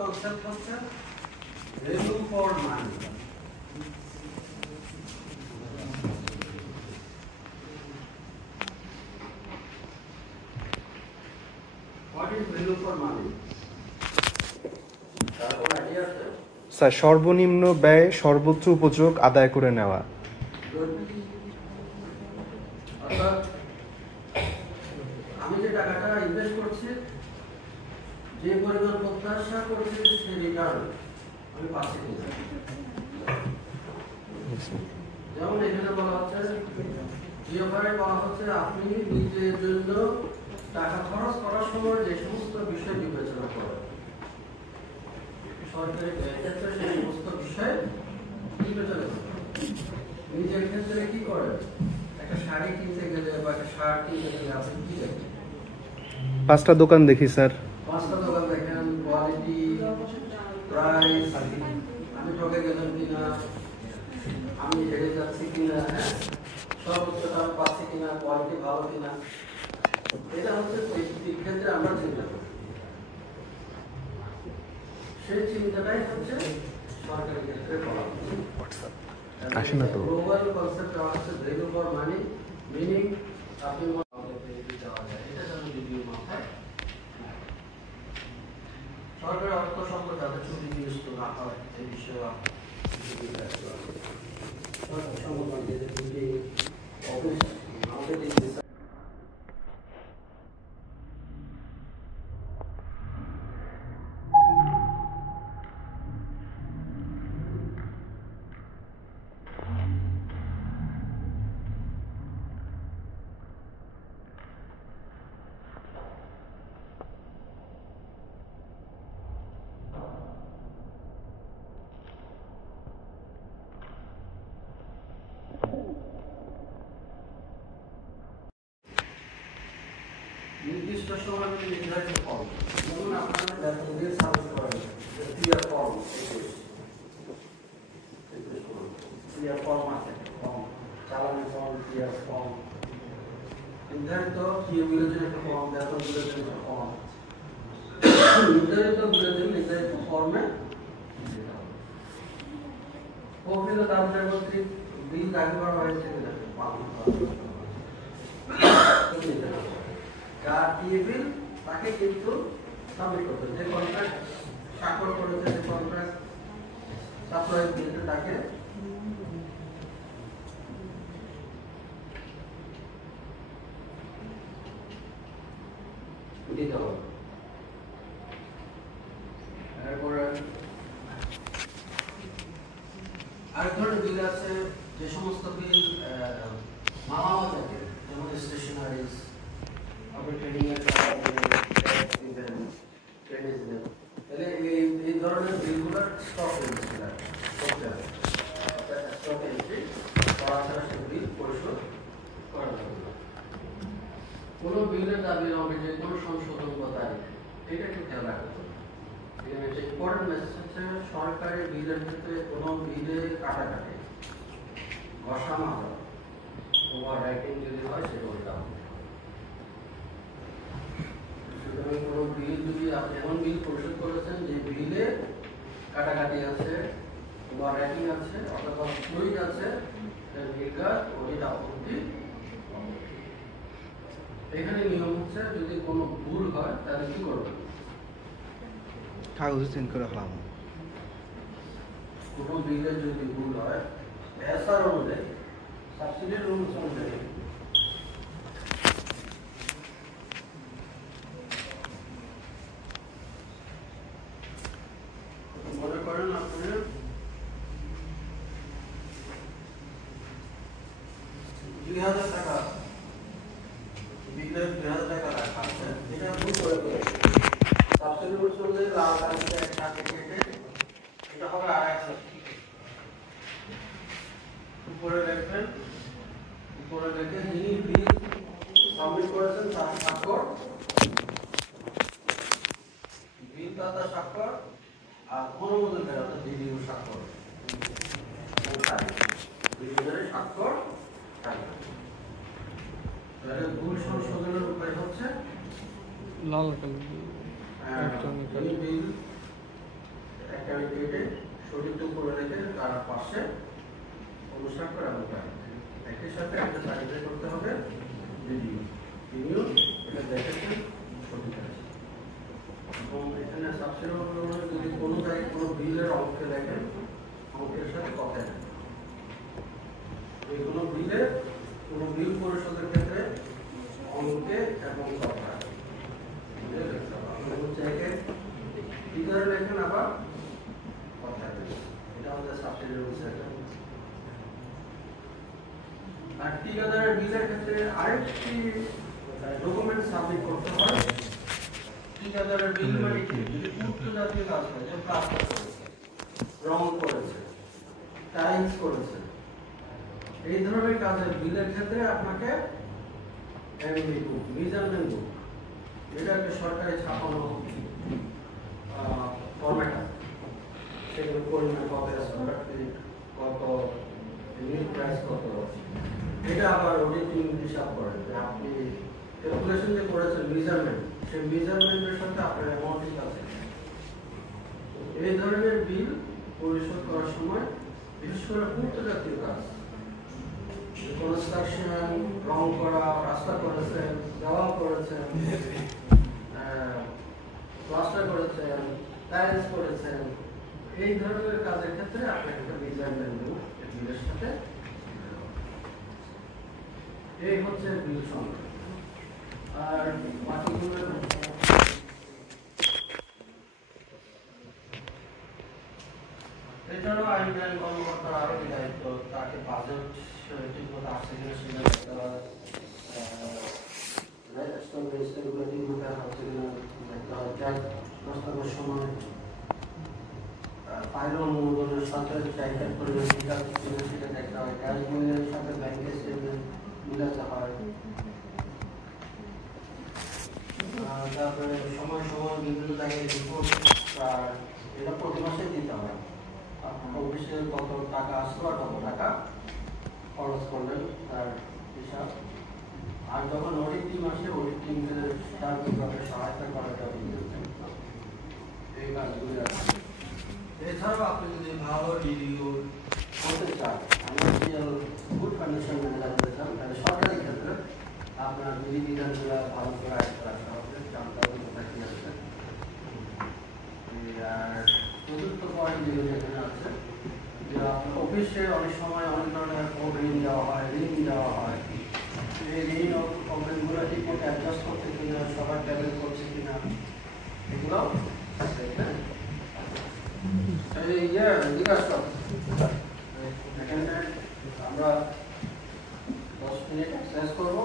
Concept হচ্ছে value for money. What is value for money? তারপর idea আছে sir সর্বনিম্ন ব্যয় সর্বোচ্চ উপযোগ আদায় করে নেওয়া। অর্থাৎ আমি যে টাকাটা ইনভেস্ট করছি, যে পরিমাণ প্রত্যাশা করছি সে রিটার্ন আমি পাচ্ছি কিনা। যেমন এখানে বলা হচ্ছে, জিওফারে বলা হচ্ছে আপনি নিজের জন্য টাকা খরচ করার সময় যে সমস্ত বিষয় বিবেচনা করেন, সরকারি ক্ষেত্রে সেই সমস্ত বিষয় বিবেচনা করেন। নিজের ক্ষেত্রে কি করেন? একটা শাড়ি কিনতে গেলে বা একটা শার্ট কিনতে গেলে আপনি কি দেখেন? 5টা দোকান দেখি স্যার। 5টা দোকান দেখেন, কোয়ালিটি, প্রাইস, আমি ঠকে গেলাম কিনা, আমি হেরে যাচ্ছি কিনা, হ্যাঁ, সর্বোচ্চ দাম পাচ্ছি কিনা, কোয়ালিটি ভালো কিনা। এটা হচ্ছে এই ক্ষেত্রে আমরা চিন্তা করি। সেই চিন্তাটাই হচ্ছে সরকারি ক্ষেত্রে করা হচ্ছে। আসে না তো। গ্লোবাল কনসেপ্ট হচ্ছে ভ্যালু ফর মানি, মিনিং আপনি সরকারের অর্থ সম্পদ যাতে ছুটি নিযুক্ত না হয় এই বিষয়ে আমাদের নির্দিষ্ট সময় নির্ধারিত ফর্ম, যেমন আপনারা বেতন দিয়ে সাবমিট করেন ক্লিয়ার ফর্ম, ক্লিয়ার ফর্ম আছে, ফর্ম চালানি ফর্ম, ক্লিয়ার ফর্ম, নির্ধারিত কিউগুলোর জন্য একটা ফর্ম, বেতনগুলোর জন্য একটা ফর্ম, নির্ধারিত গুলোর নির্ধারিত ফর্মে প্রকৃত দামদার কর্তৃক বিল দাবি করা হয়েছে কিনা যার দিয়ে বিল তাকে কিন্তু সাবমিট করতে, যে কন্ট্রাক্ট স্বাক্ষর করেছে, যে কন্ট্রাক্ট সাপ্লাই দিয়েছে তাকে দিতে হবে। এরপরে আরেক ধরনের বিল আছে, যে সমস্ত বিল মালামাল থাকে, যেমন স্টেশনারিজ, আপনার ট্রেনিং এর তাহলে এই ধরনের বিলগুলোর স্টক রেজিস্টার করতে হবে। স্টক এন্ট্রি করা ছাড়া সে বিল পরিশোধ করা যাবে না। কোনো বিলের দাবি হবে যে কোনো সংশোধন বা তারিখ, এটা একটু খেয়াল রাখতে হবে। এখানে একটা ইম্পর্টেন্ট মেসেজ হচ্ছে, সরকারি বিলের ক্ষেত্রে কোনো বিলে কাটাকাটি, ঘষা মাজা, ওভার রাইটিং যদি হয় সেটা ওইটা হবে। সুতরাং কোনো বিল যদি আপনি এমন বিল পরিশোধ করেছেন যে বিলে কাটাকাটি আছে, ওভার রাইটিং আছে, অথবা ফ্লুইড আছে, নির্ঘাত ওইটা অবধি। এখানে নিয়ম হচ্ছে যদি কোনো ভুল হয় তাহলে কি করবেন? কাগজ চেঞ্জ করে ফেলাম। কোনো বিলে যদি ভুল হয় এসআর অনুযায়ী, সাবসিডি রুলস অনুযায়ী মনে করেন আপনি 2000 টাকা বিলের 2000 টাকা রাখা আছে, এটা ভুল করে ফেলেছে। সাবসিডি রুলস অনুযায়ী লাল কালিতে এক সাথে কেটে এটা হবে 250। উপরে লিখবেন, উপরে লিখে যিনি বিল সাবমিট করেছেন তার স্বাক্ষর, বিল দাতা স্বাক্ষর আর অনুমোদনের অর্থাৎ ডিডিও স্বাক্ষর, দুইজনের স্বাক্ষর থাকবে। তাহলে ভুল সংশোধনের উপায় হচ্ছে লাল বিল কেটে শরীরটা উপরে রেখে তার পাশে অনুষ্ঠান করে আমরা একই সাথে একটা সার্টিফাই করতে হবে ভিডিও এটা দেখেছেন ছবি আছে এবং এখানে সাবসিডি যদি কোনো জায়গায় কোনো বিলের অঙ্কে দেখেন অঙ্কের সাথে কথা নেই কোনো বিলে কোনো বিল পরিশোধের ক্ষেত্রে অঙ্কে এবং কথা লেখেন আবার কথা এটা আমাদের সাবসিডি আর ঠিকাদারের বিলের ক্ষেত্রে আরেকটি ডকুমেন্ট সাবমিট করতে হয় ঠিকাদারের বিল মানে কি যদি পূর্ত জাতীয় কাজ হয় যে প্লাস্টার করেছে রং করেছে টাইলস করেছে এই ধরনের কাজের বিলের ক্ষেত্রে আপনাকে এমবি বুক মেজারমেন্ট বুক এটা একটা সরকারি ছাপানো ফরম্যাট আছে সেগুলো পরিমাণ কত কত ইউনিট প্রাইস কত এটা আবার অডিটিং হিসাব করেন আপনি ক্যালকুলেশন যে করেছেন মেজারমেন্ট সেই মেজারমেন্টের সাথে আপনার অ্যামাউন্ট ঠিক আছে এই ধরনের বিল পরিশোধ করার সময় বিশেষ করে পূর্ত জাতীয় কাজ কনস্ট্রাকশন রং করা রাস্তা করেছেন দেওয়াল করেছেন প্লাস্টার করেছেন টাইলস করেছেন এই ধরনের কাজের ক্ষেত্রে আপনি একটা মেজারমেন্ট বিলের সাথে এই হচ্ছে বিল সংখ্যা আর বাকিগুলো এছাড়াও আইন কর্মকর্তার আরো দায়িত্ব তাকে বাজেট ঠিকমতো আসছে কিনা সেটা দেখতে হয় প্রস্তাবের সময় ফাইল অনুমোদনের সাথে চাহিদার পরিমাণ ঠিক আছে কিনা সেটা দেখতে হয় গ্যাস বিলের সাথে ব্যাংকের স্টেটমেন্ট মিলাতে হয় তারপরে সময় সময় বিভিন্ন জায়গায় রিপোর্ট আর এটা প্রতি মাসে দিতে হয় আপনার অফিসে কত টাকা আসলো আর কত টাকা খরচ করলেন তার হিসাব আর যখন অডিট টিম আসে অডিট টিমদের সার্বিকভাবে সহায়তা করা যাবে এই কাজগুলি আছে এছাড়াও আপনি যদি ভালো রিভিউ করতে চান ফাইন্যান্সিয়াল গুড ফাইন্যান্সিয়াল ম্যানেজার হতে চান তাহলে সরকারি ক্ষেত্রে আপনার বিধিবিধানগুলো ভালো করে আয়ত্ত রাখতে হবে জানতে হবে কোথায় কি আছে আর চতুর্থ পয়েন্ট যেগুলো এখানে আছে যে আপনার অফিসে অনেক সময় অনেক ধরনের ঋণ দেওয়া হয় ঋণ দেওয়া হয় এই ঋণ কমপ্লেনগুলো ঠিকমতো অ্যাডজাস্ট করতে কিনা সবার ট্যাবেল করছে কিনা এগুলো এখানে আমরা 10 মিনিট এক্সারসাইজ করবো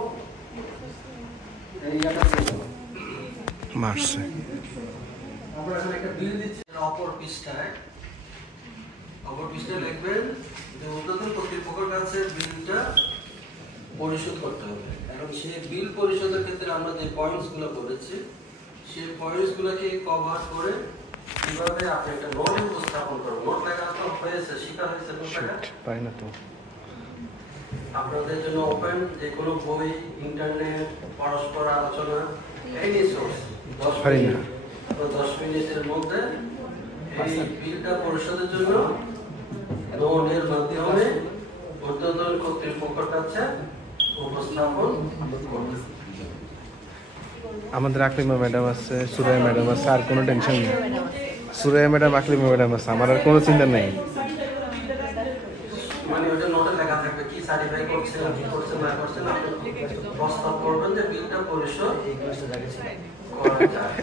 এই মার্চে আমরা এখানে একটা বিল দিচ্ছি অপর পৃষ্ঠায় লিখবেন যে ঊর্ধ্বতন কর্তৃপক্ষের কাছে বিলটা পরিশোধ করতে হবে এবং সেই বিল পরিশোধের ক্ষেত্রে আমরা যে পয়েন্টস গুলো বলেছি সেই পয়েন্টস গুলোকে কভার করে কিভাবে আপনি একটা নোট উপস্থাপন করবেন নোট লেখা তো হয়েছে শিখা হয়েছে নোট লেখা পাই না তো আপনাদের জন্য ওপেন যে কোনো বই ইন্টারনেট পরস্পর আলোচনা এনি সোর্স 10 মিনিটের মধ্যে এই বিলটা পরিশোধের জন্য নোটের মাধ্যমে ঊর্ধ্বতন কর্তৃপক্ষের কাছে উপস্থাপন করবে আমাদের আকলিমা ম্যাডাম আছে সুরাইয়া ম্যাডাম আছে আর কোনো টেনশন নেই সুরাইয়া ম্যাডাম আকলিমা ম্যাডাম আছে আমার আর কোনো চিন্তা নেই মানে ওটা নোটে লেখা থাকবে কি সার্টিফাই করছেন কি করছেন না করছেন আপনি প্রস্তাব করবেন যে বিলটা পরিশোধ এই ক্লাসে লাগেছে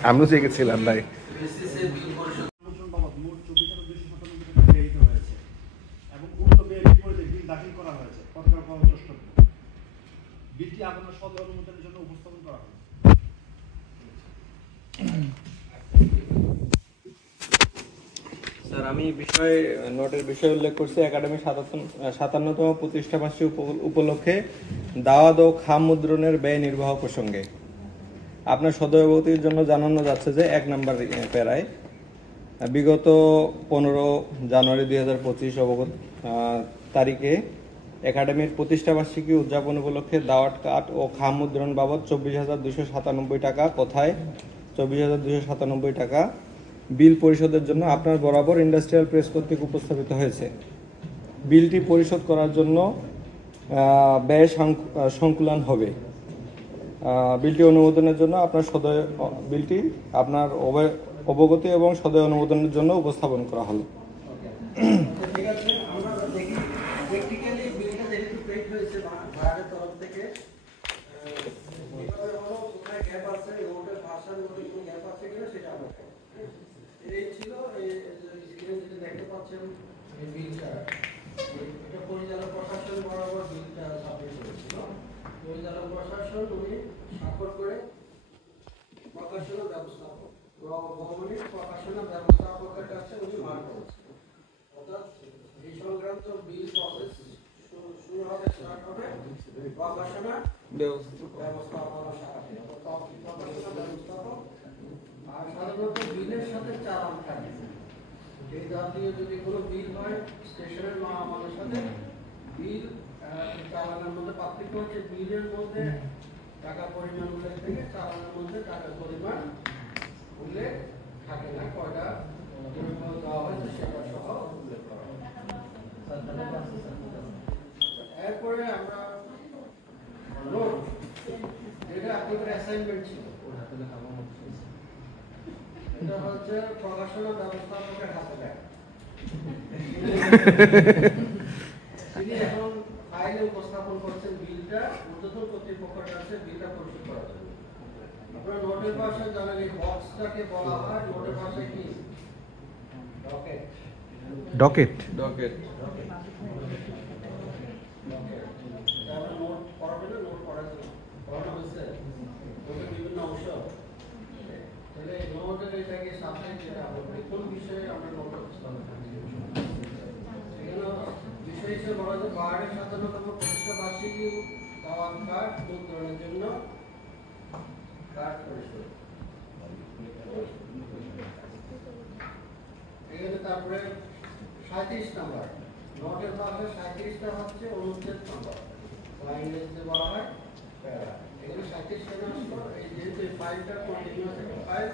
আমিও শিখেছিলাম ভাই বিসিসি বিল পরিশোধ মোট 24,297 ব্যয়িত হয়েছে এবং উক্ত ব্যয়ের বিপরীতে বিল দাখিল করা হয়েছে সরকার দ্রষ্টব্য বিলটি আপনার সদর অনুমোদনের জন্য উপস্থাপন করা হবে স্যার আমি নোটের বিষয় উল্লেখ করছি একাডেমি 57তম প্রতিষ্ঠা বার্ষিকী উপলক্ষে দাওয়াত ও খাম মুদ্রণের ব্যয় নির্বাহ প্রসঙ্গে আপনার সদয়বতির জন্য জানানো যাচ্ছে যে 1 নম্বর প্যারায় বিগত 15 জানুয়ারি 2025 অবগত তারিখে একাডেমির প্রতিষ্ঠা বার্ষিকী উদযাপন উপলক্ষে দাওয়াত কাঠ ও খাম মুদ্রণ বাবদ 24,297 টাকা কোথায় 24,297 টাকা বিল পরিশোধের জন্য আপনার বরাবর ইন্ডাস্ট্রিয়াল প্রেস কর্তৃক উপস্থাপিত হয়েছে। বিলটি পরিশোধ করার জন্য ব্যয় সংকুলান হবে। বিলটি অনুমোদনের জন্য বিলটি আপনার অবগতি এবং সদয় অনুমোদনের জন্য উপস্থাপন করা হলো। ঠিক আছে, আমরা দেখি প্র্যাকটিক্যালি বিলটা যেহেতু পেড হয়েছে ভাড়ার তরফ থেকে, কোথায় গ্যাপ আছে, রোডের ভাষার মধ্যে কোনো গ্যাপ আছে কিনা সেটা আমরা এই ছিল এই স্ক্রিনে যেটা দেখতে পাচ্ছেন এই বিলটা, এটা পরিচালক প্রশাসন বরাবর বিলটা সাবমিট করেছিল। পরিচালক প্রশাসন উনি স্বাক্ষর করে প্রকাশনা ব্যবস্থাপক ভবনের প্রকাশনা ব্যবস্থাপকের কাছে উনি মার্ক করেছেন। অর্থাৎ এই সংক্রান্ত বিল প্রসেস শুরু হবে, স্টার্ট হবে প্রকাশনা ব্যবস্থাপনা শাখা থেকে। প্রকাশনা ব্যবস্থাপক আর সাধারণত বিলের সাথে চালান থাকে। এই জাতীয় যদি কোনো বিল হয় স্টেশনের মালামালের সাথে বিল চালানের মধ্যে পার্থক্য হচ্ছে বিলের মধ্যে টাকা পরিমাণ উল্লেখ থেকে চালানের মধ্যে টাকার পরিমাণ উল্লেখ থাকে না, কয়টা দেওয়া হয়েছে সেটা সহ উল্লেখ করা হয়। এরপরে আমরা নোট, যেটা আপনাদের অ্যাসাইনমেন্ট ছিল, এটা হচ্ছে প্রকাশনা ব্যবস্থাপকের হাতে লেখা। তিনি এখন ফাইলে উপস্থাপন করছেন বিলটা ঊর্ধ্বতন কর্তৃপক্ষের কাছে বিলটা পরিশোধ করার জন্য। আপনারা নোটের ভাষায় জানেন এই বক্সটাকে বলা হয় নোটের ভাষায় কি? ডকেট। ডকেট। ডকেট। তাহলে নোট পড়াবে না, নোট পড়ার জন্য পড়ানো হয়েছে নোটের বিভিন্ন অংশ। তাহলে নোটের এটাকে সাবজেক্ট যেটা হবে কোন বিষয়ে আমরা নোট উপস্থাপন করছি, এখানে বিষয় হিসেবে বলা যায় বার্ডের 57তম প্রতিষ্ঠা বার্ষিকী দাওয়াত কার্ড মুদ্রণের জন্য কার্ড পরিশোধ। এখানে তারপরে 37 নাম্বার নোটের ভাষায় 37টা হচ্ছে অনুচ্ছেদ নাম্বার, বা ইংরেজিতে বলা হয় প্যারা। এখানে 37 কেন আসলো? এই যেহেতু এই ফাইলটা কন্টিনিউয়াস একটা ফাইল,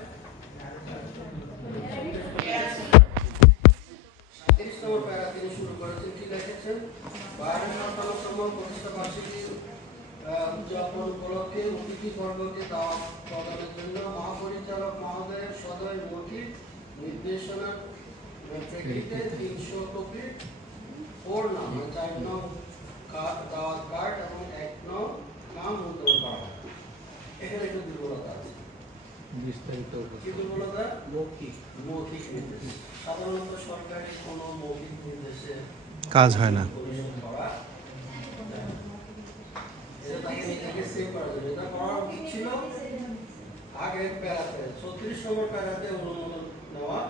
37 নম্বর প্যারা তিনি শুরু করেছেন। কি লিখেছেন? 52তম প্রতিষ্ঠা বার্ষিকী উদযাপন উপলক্ষে অতিথিবর্গকে দাওয়াত প্রদানের জন্য মহাপরিচালক মহোদয়ের সদয় মৌখিক নির্দেশনার প্রেক্ষিতে 300 কপি 4 নাম 4 নং দাওয়াত কার্ড এবং 1 নং নাম মুদ্রণ করা হয়। এখানে একটু দুর্বলতা আছে। বিস্তারিত কি দুর্বলতা? মৌখিক নির্দেশ। সাধারণত সরকারি কোনো মৌখিক নির্দেশে কাজ হয় না। এটা করা উচিত ছিল আগের প্যারাতে 36 নম্বর প্যারাতে অনুমোদন নেওয়া।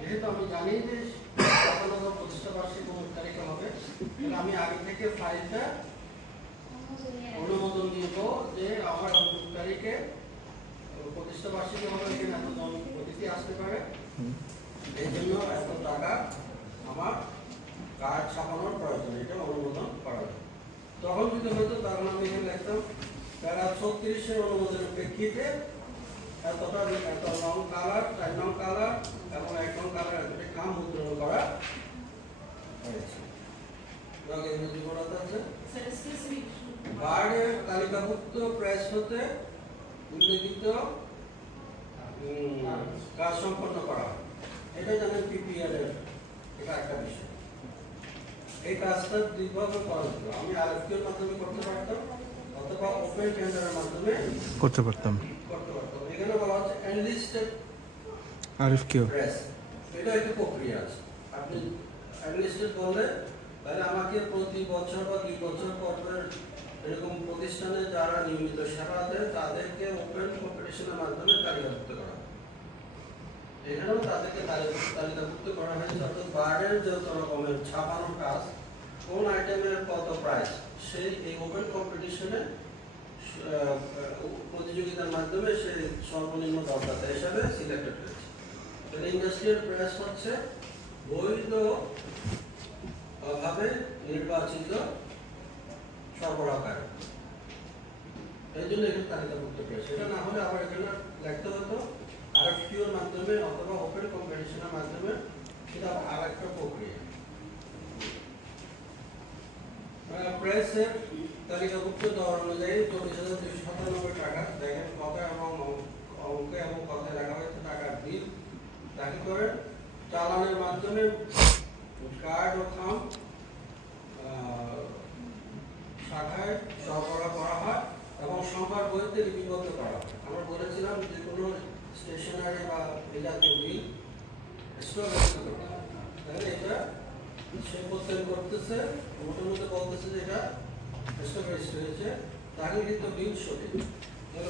যেহেতু আমি জানি যে প্রতিষ্ঠা বার্ষিক 19 তারিখে হবে, আমি আগে থেকে ফাইলটা অনুমোদন দিব যে আমার 19 তারিখে প্রতিষ্ঠা বার্ষিকী হবে, এখানে এতজন অতিথি আসতে পারে, এই জন্য এত টাকা আমার কার্ড ছাপানোর প্রয়োজন, এটা অনুমোদন করা যায়। তখন যদি হয়তো তখন আমি এখানে লিখতাম প্যারা 36-এর অনুমোদনের প্রেক্ষিতে এতটা এত রং কালার 4 নং কালার এবং 1 নং কালার এতটা খাম মুদ্রণ করা হয়েছে। বার্ডের তালিকাভুক্ত প্রেস হতে উল্লেখিত কাজ সম্পন্ন করা, এটা জানেন পিপিএল এর এটা একটা বিষয়। এই কাজটা দুইভাবে করা যেত, আমি আরএফকিউ এর মাধ্যমে করতে পারতাম অথবা ওপেন টেন্ডারের মাধ্যমে করতে পারতাম। এখানে বলা হচ্ছে এনলিস্টেড আরএফকিউ প্রেস, এটা একটা প্রক্রিয়া আছে। আপনি এনলিস্টেড বললে তাহলে আমাকে প্রতি বছর বা 2 বছর পর এরকম প্রতিষ্ঠানে যারা নিয়মিত সেবা দেয় তাদেরকে ওপেন কম্পিটিশনের মাধ্যমে তালিকাভুক্ত করা, এখানেও তাদেরকে তালিকাভুক্ত করা হয়েছে। অর্থাৎ বার্ডের যত রকমের ছাপানোর কাজ, কোন আইটেমের কত প্রাইস, সেই এই ওপেন কম্পিটিশনে প্রতিযোগিতার মাধ্যমে সে সর্বনিম্ন দরদাতা হিসাবে সিলেক্টেড হয়েছে। তাহলে ইন্ডাস্ট্রিয়াল প্রেস হচ্ছে বৈধ ভাবে নির্বাচিত সরবরাহকারী, এই জন্য এখানে তালিকাভুক্ত প্রেস। এটা না হলে আবার এখানে লিখতে হতো আরএফকিউর মাধ্যমে অথবা ওপেন কম্পিটিশনের মাধ্যমে সেটা আরেকটা প্রক্রিয়া। প্রেসের তালিকাভুক্ত দর অনুযায়ী 24,297 টাকা দেখেন কথা এবং অঙ্কে এবং কথায় রাখা হয়েছে টাকার বিল দাখিল করে চালানের মাধ্যমে কার্ড ও খাম শাখায় সরবরাহ করা হয় এবং সংখ্যার বইতে লিপিবদ্ধ করা হয়। আমরা বলেছিলাম যে কোনো স্টেশনারি বা জাতীয় বিল স্টক তাহলে এটা সে প্রত্যয় করতেছে মোটামুটি বলতেছে যে এটা স্টক রেজিস্টার হয়েছে দাখিলকৃত বিল সঠিক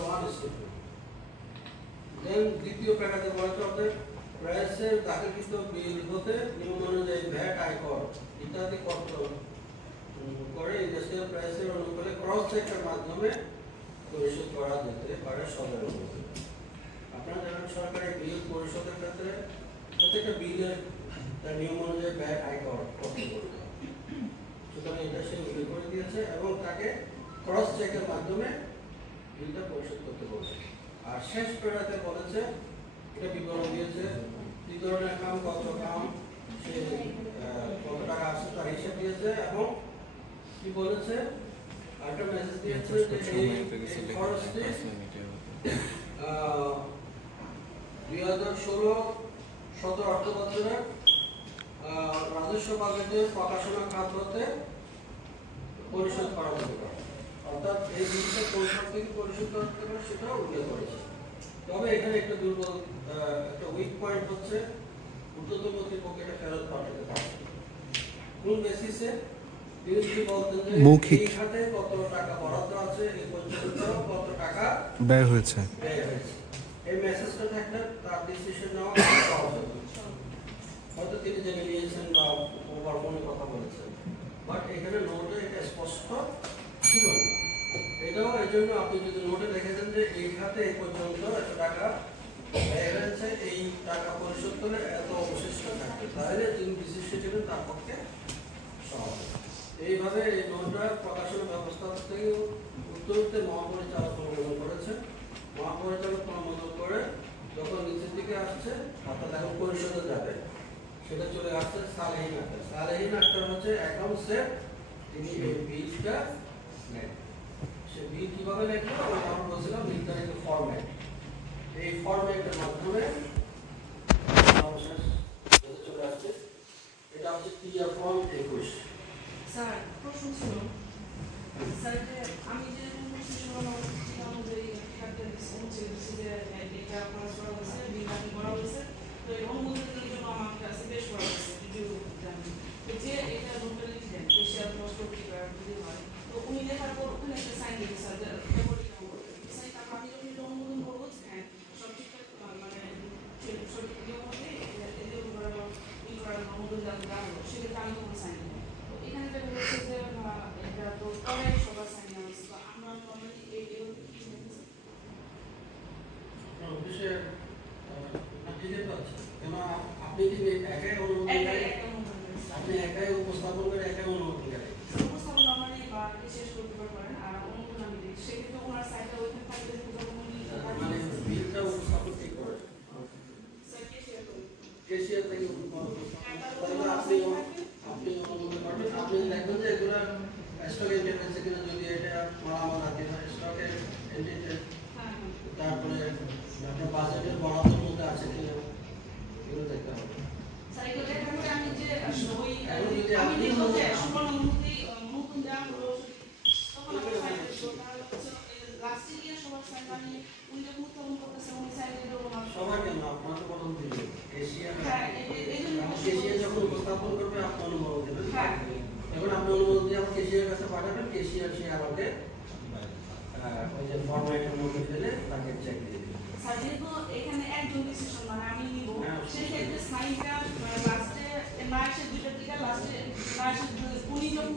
ওয়ান স্টেপ। দেন দ্বিতীয় প্যারাতে বলা হচ্ছে প্রেসের দাখিলকৃত বিল হতে নিয়ম অনুযায়ী ভ্যাট আয়কর ইত্যাদি কর করে ইন্ডাস্ট্রিয়াল প্রাইসের অনুকূলে ক্রস চেকের মাধ্যমে পরিশোধ করা যেতে পারে সদর অনুমতি। আপনারা জানেন সরকারি বিল পরিশোধের ক্ষেত্রে প্রত্যেকটা বিলের তার নিয়ম অনুযায়ী ব্যয় আয়কর করতে হবে, সুতরাং এটা সে উল্লেখ করে দিয়েছে এবং তাকে ক্রস চেকের মাধ্যমে বিলটা পরিশোধ করতে বলছে। আর শেষ পেরাতে বলেছে এটা বিবরণ দিয়েছে কি ধরনের কাম কত কাম সে কত টাকা আসছে তার হিসাব দিয়েছে এবং কি বলেছে একটা মেসেজ দিয়েছে যে এই খরচটি 2016-17 অর্থ বছরে রাজস্ব বাজেটের প্রকাশনা খাত হতে পরিশোধ করা যেতে পারে, অর্থাৎ এই জিনিসটা কোন খাত থেকে পরিশোধ করতে পারে সেটাও উল্লেখ করেছে। তবে এখানে একটা দুর্বল একটা উইক পয়েন্ট হচ্ছে ঊর্ধ্বতন কর্তৃপক্ষ এটা ফেরত পাঠাতে পারে কোন বেসিসে মৌখিক খাতে কত টাকা বরাদ্দ আছে এই পর্যন্ত কত টাকা ব্যয় হয়েছে। এই মেসেজটা থাকলে তার ডিসিশন নেওয়া সহজ হবে। হয়তো তিনি জেনে নিয়েছেন বা কর্মনে কথা বলেছেন, বাট এখানে নোটে এটা স্পষ্ট ছিল না। এটাও এই জন্য আপনি যদি নোটে দেখেছেন যে এই খাতে এই পর্যন্ত এত টাকা ব্যয় হয়েছে, এই টাকা পরিশোধ করে এত অবশিষ্ট থাকবে, তাহলে যিনি ডিসিশন নেবেন তার পক্ষে সহজ। এইভাবে এই নোটটা প্রকাশনা ব্যবস্থা থেকে উত্তরতে মহাপরিচালক অনুমোদন করেছেন। মহাপরিচালক অনুমোদন করে যখন নিচের দিকে আসছে অর্থাৎ এখন পরিশোধে যাবে, সেটা চলে আসছে সালেহীন আক্তার। সালেহীন আক্তার হচ্ছে অ্যাকাউন্টসে তিনি এই বিলটা নেন। সে বিল কিভাবে লেখবে ওই আমরা বলছিলাম নির্ধারিত ফরম্যাট, এই ফরম্যাটের মাধ্যমে চলে আসছে। এটা হচ্ছে ক্লিয়ার ফর্ম 21। স্যার প্রশ্ন ছিল স্যার যে আমি যে অনুযায়ী একটা হচ্ছে যে এটা আপনার করা হয়েছে বিজ্ঞাপন করা হয়েছে, তো এই অনুমোদনের জন্য আমার কাছে বেশ করা হয়েছে যে এটা নোটটা লিখে দেন এশিয়ার কষ্ট কি যদি হয়, তো উনি লেখার পর ওখানে একটা সাইন দিতে স্যার সাইন তারপর আমি যখন এটা অনুমোদন করবো হ্যাঁ সব ঠিকঠাক মানে সঠিক নিয়ম মতে ই করার অনুমোদন দেওয়া হলো, সেক্ষেত্রে আমি তখন সাইন দেবো। এখানে যেটা বলেছে যে এটা তো পরে সবার সাইন নেওয়া হয়েছে, তো আমরা নর্মালি এই অফিসে ঠিকই পাচ্ছে কেন আপনি কি একাই আপনি একাই উপস্থাপন করে একাই অনুমতি করেন উপস্থাপন নর্মালি বা শেষ করতে পারেন আর অনুমোদন আমি দিই, সেক্ষেত্রে ওনার সাইডটা ওইখানে থাকলে মানে বিলটা উপস্থাপন ঠিক করে কেশিয়ার থেকে আপনি অনুমোদন করবেন। আপনি দেখবেন যে এগুলো স্টকে এন্ট্রি আছে কিনা, যদি এটা মালামাল আছে কিনা স্টকে এন্ট্রি, তারপরে আপনার বাজেটের বরাদ্দের মধ্যে আছে কিনা এগুলো দেখতে হবে। স্যার এগুলো দেখার পরে আমি যে ওই আমি যে বলতে সম্পূর্ণ অনুমোদন দেওয়া হলো তখন আমার সাইন দেবো, তাহলে হচ্ছে লাস্টে গিয়ে সবার সাইন আমি উনি যখন উত্থাপন করতেছে উনি সাইন দিয়ে দেবো সবার কেন আপনার তো প্রথম দিন এশিয়া হ্যাঁ এই জন্য কেশিয়া যখন উপস্থাপন করবে আপনি অনুমোদন দেবেন, এখন আপনি অনুমোদন দিয়ে আমার কেশিয়ার কাছে পাঠাবেন, কেশিয়ার সে আমাকে ওই যে ফরম্যাটের মধ্যে ফেলে তাকে চেক দিয়ে দেবে। স্যার যেহেতু এখানে একজন ডিসিশন মানে আমি নিব, সেক্ষেত্রে সাইনটা লাস্টে না এসে দুইটার দিকে লাস্টে না এসে উনি যখন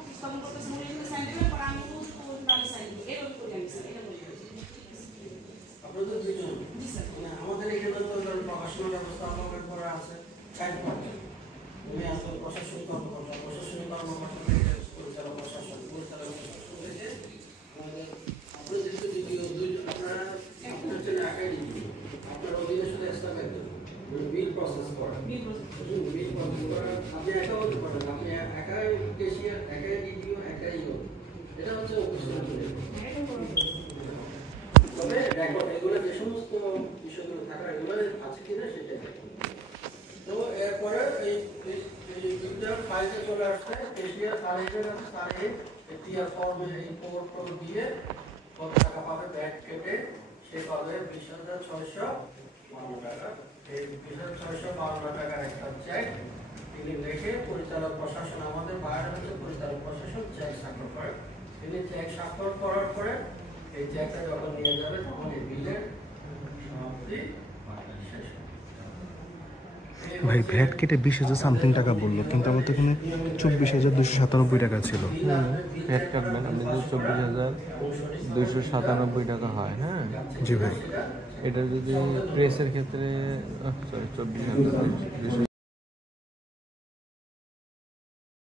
উপস্থাপন করতেছেন উনি এখানে সাইন দেবেন, পরে আমি আমি সাইন দেবো, এরকম করি আমি স্যার এটা বলি। আপনাদের দুজন জি স্যার। মানে আমাদের এখানে তো প্রকাশনা ব্যবস্থা আমাদের করা আছে সাইন করতে, উনি আসলে প্রশাসনিক কর্মকর্তা, প্রশাসনিক কর্মকর্তা থেকে পরিচালক প্রশাসন, পরিচালক প্রশাসন থেকে আমাদের আপনাদের যেহেতু দ্বিতীয় দুই আপনারা আপনার জন্য একাই দ্বিতীয় আপনার অধীনে প্রসেস করেন। বিল প্রসেস বিল প্রসেস করেন আপনি একা হতে পারেন, আপনি একাই ক্যাশিয়ার, একাই ডিডিও, একাই এটা হচ্ছে অফিসিয়াল। তবে রেকর্ড এগুলো যে সমস্ত বিষয়গুলো থাকা এগুলো আছে কিনা সেটা দেখুন। তো এরপরে এই দুইটা ফাইলে চলে আসছে ক্যাশিয়ার তারিখের কাছে তারিখ টিআর ফর্মে এই ফর্ম দিয়ে কত টাকা পাবে ব্যাংক কেটে সে পাবে 20,652 টাকা। এই 20,652 টাকার একটা চেক তিনি রেখে পরিচালক প্রশাসন আমাদের বাইরে হচ্ছে পরিচালক প্রশাসন চেক স্বাক্ষর করে। তিনি চেক স্বাক্ষর করার পরে এই চেকটা যখন নিয়ে যাবে তখন এই বিলের সমাপ্তি শেষ হবে। ভাই ভ্যাট কেটে 20,000 সামথিং টাকা বললো, কিন্তু আমার তো এখানে 24,297 টাকা ছিল। ভ্যাট কাটবেন আপনি যদি 24,297 টাকা হয়, হ্যাঁ জি ভাই। এটা যদি প্রেসের ক্ষেত্রে সরি 24,200